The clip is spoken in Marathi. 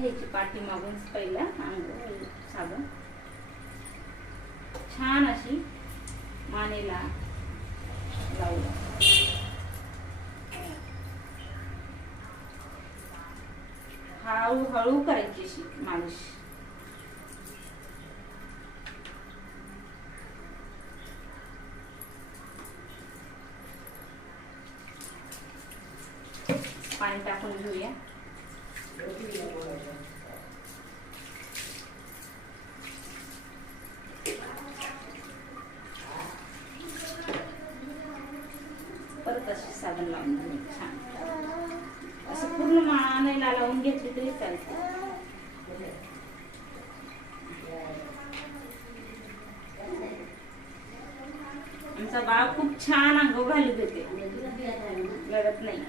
घ्यायची पाठीमागून पहिला अंघोळ साबण छान अशी मानेला लावूया. हळूहळू करायची अशी मालिश. पाणी टाकून घेऊया. परत अशी साबण लावून घेऊ छान. असं पूर्ण मानेला लावून घेतली तरी चालते. आमचा बाळ खूप छान अंघोळ घालत होते, लढत नाही.